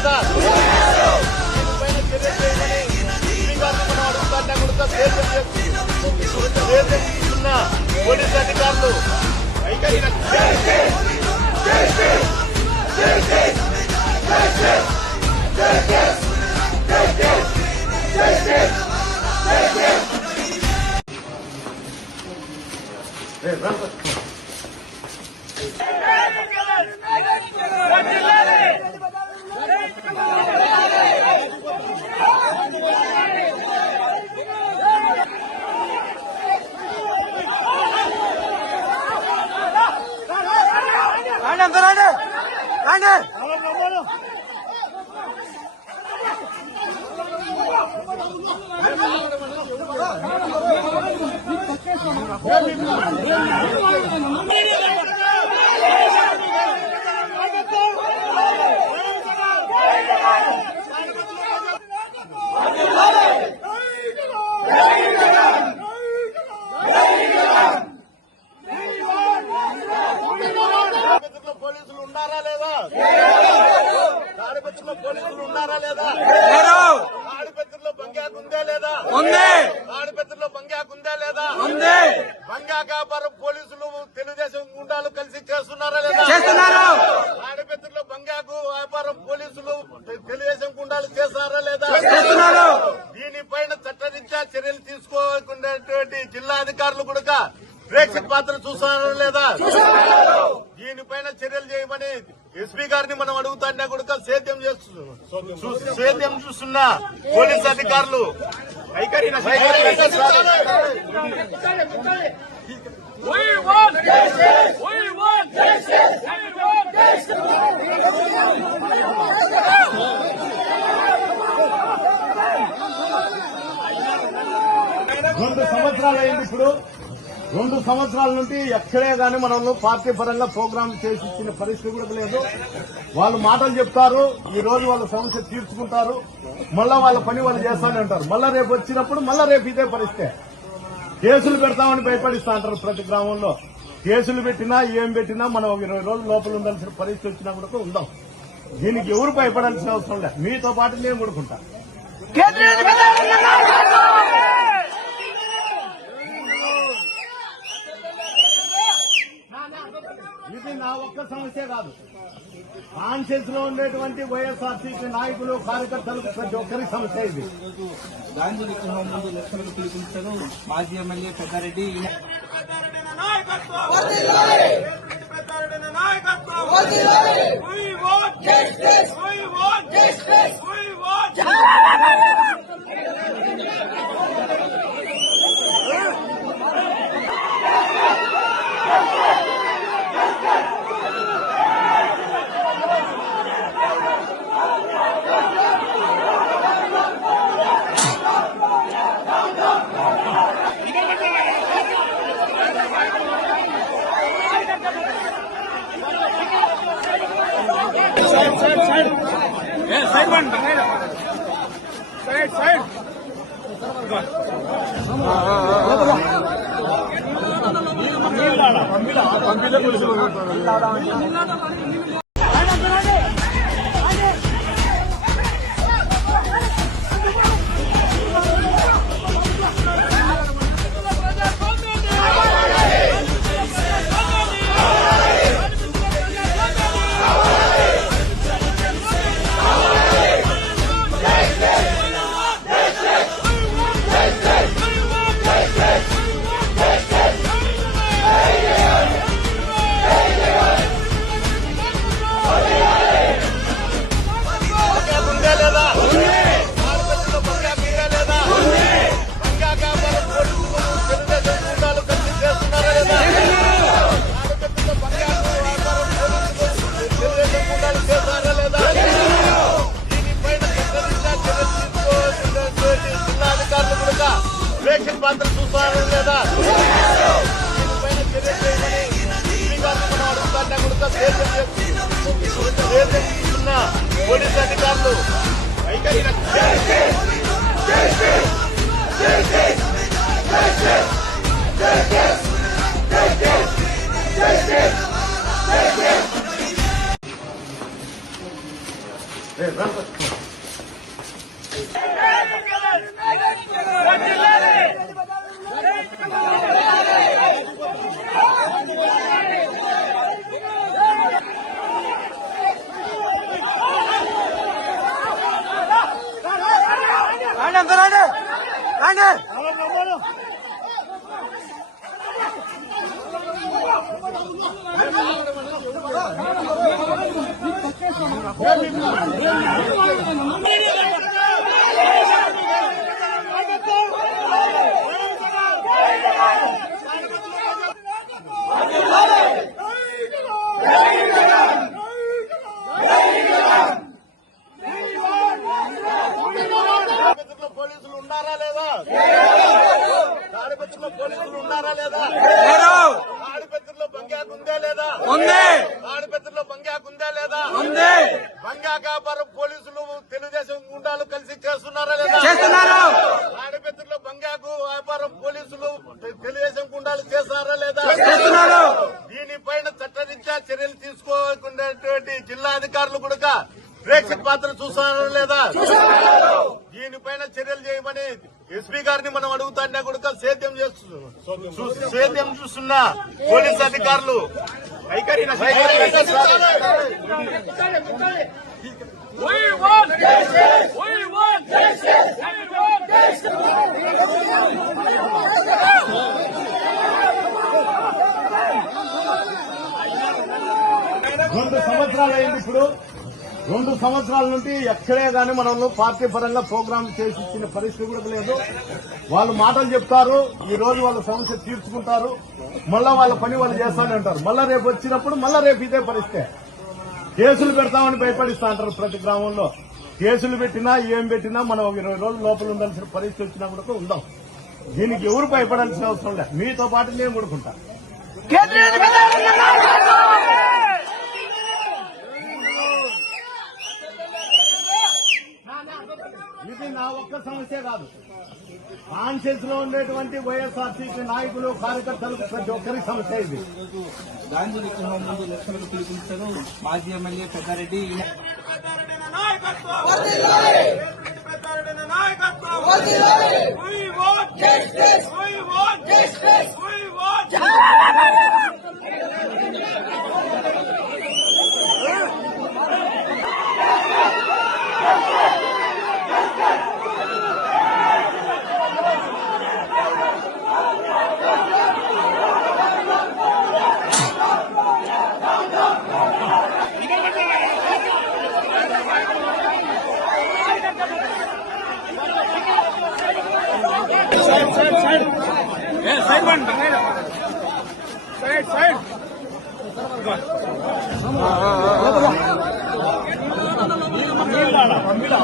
లేదా? దీనిపైన చర్య చేయమని శ్రీ గారిని మనం అడుగుతానే కూడా చేస్తున్న పోలీసు అధికారులు పోలీసులు ఉన్నారా లేదా? తాడిపత్రిలో పోలీసులు ఉన్నారా లేదా? తాడిపత్రిలో బంగాకు ఉందా లేదా? తాడిపత్రిలో బంగాకు ఉందా లేదా? బంగాకాపురం పోలీసులు తెలుగుదేశం గుండాలు కలిసి చేస్తున్నారా లేదా? తాడిపత్రిలో బంగాకు వ్యాపారం పోలీసులు తెలుగుదేశం గుండాలు చేస్తారా లేదా? దీనిపైన చట్టరీత్యా చర్యలు తీసుకోకుండా జిల్లా అధికారులు కూడా ప్రేక్షక పాత్ర చూస్తున్నారా లేదా? దీనిపైన చర్యలు చేయమని ఎస్పీ గారిని మనం అడుగుతానే కూడా సేద్యం చూస్తున్న పోలీసు అధికారులు రెండు సంవత్సరాలు అయింది. ఇప్పుడు 2 సంవత్సరాల నుండి ఎక్కడే గానీ మనం పార్టీ పరంగా ప్రోగ్రాం చేసి ఇచ్చిన పరిస్థితి కూడా లేదు. వాళ్ళు మాటలు చెప్తారు, ఈ రోజు వాళ్ళ సమస్య తీర్చుకుంటారు, మళ్ళా వాళ్ళ పని వాళ్ళు చేస్తానే ఉంటారు. మళ్ళా రేపు వచ్చినప్పుడు మళ్ళా రేపు ఇదే పరిస్థితి. కేసులు పెడతామని భయపడిస్తా అంటారు. ప్రతి గ్రామంలో కేసులు పెట్టినా ఏం పెట్టినా మనం 20 రోజుల లోపల ఉండాల్సిన పరిస్థితి వచ్చినా కూడా ఉందాం. దీనికి ఎవరు భయపడాల్సిన అవసరం లేదు. మీతో పాటు నేను కొడుకుంటా. ఇది నా ఒక్క సమస్య కాదు, కాన్షియస్ లో ఉండేటువంటి వైఎస్ఆర్సీపీ నాయకులు కార్యకర్తలకు ప్రతి ఒక్కరి సమస్య ఇది. గాంధీ విగ్రహం ముందు లక్షలకు పిలుపునిచ్చారు మాజీ ఎమ్మెల్యే పెద్దారెడ్డి. ప్రేక్షక పాత్ర చూస్తారా లేదా? దీనిపైన చర్య చేయమని శ్రీ గారిని మనం అడుగుతానే కూడా చేస్తున్న పోలీసు అధికారులు Hey, తాడిపత్రిలో పోలీసులు ఉన్నారా లేదా? తాడిపత్రిలో పోలీసులు ఉన్నారా లేదా? తాడిపత్రిలో బంగాకు ఉందా లేదా? తాడిపత్రిలో బంగాకు ఉందా లేదా? బంగా వ్యాపారం పోలీసులు తెలుగుదేశం గుండాలు కలిసి చేస్తున్నారా లేదా? తాడిపత్రిలో బంగాకు వ్యాపారం పోలీసులు తెలుగుదేశం గుండాలు చేస్తారా లేదా? దీనిపైన చట్టరీత్యా చర్యలు తీసుకోకుండా జిల్లా అధికారులు కూడా ప్రేక్షక పాత్ర చూస్తున్నారా లేదా? దీనిపైన చర్యలు చేయమని ఎస్పీ గారిని మనం అడుగుతానే కూడా సేద్యం చూస్తున్న పోలీస్ అధికారులు రెండు సంవత్సరాలు అయింది. ఇప్పుడు 2 సంవత్సరాల నుండి ఎక్కడే గానీ మనల్ని పార్టీ పరంగా ప్రోగ్రాం చేసి ఇచ్చిన పరిస్థితి కూడా లేదు. వాళ్ళు మాటలు చెప్తారు, ఈ రోజు వాళ్ళ సమస్య తీర్చుకుంటారు, మళ్ళా వాళ్ళ పని వాళ్ళు చేస్తానే ఉంటారు. మళ్ళా రేపు వచ్చినప్పుడు మళ్ళా రేపు ఇదే పరిస్థితి. కేసులు పెడతామని భయపడిస్తా అంటారు. ప్రతి గ్రామంలో కేసులు పెట్టినా ఏం పెట్టినా మనం 20 రోజుల లోపల ఉండాల్సిన పరిస్థితి వచ్చినా కూడా ఉందాం. దీనికి ఎవరు భయపడాల్సిన అవసరం లేదు. మీతో పాటు నేను కొడుకుంటా. ఇది నా ఒక్క సమస్య కాదు, కాన్షియస్ లో ఉండేటువంటి వైఎస్ఆర్సీపీ నాయకులు కార్యకర్తలకు ప్రతి ఒక్కరి సమస్య ఇది. గాంధీ విగ్రహం ముందు లక్షలకు పిలుపునిచ్చారు మాజీ ఎమ్మెల్యే పెద్దారెడ్డి. పంపిల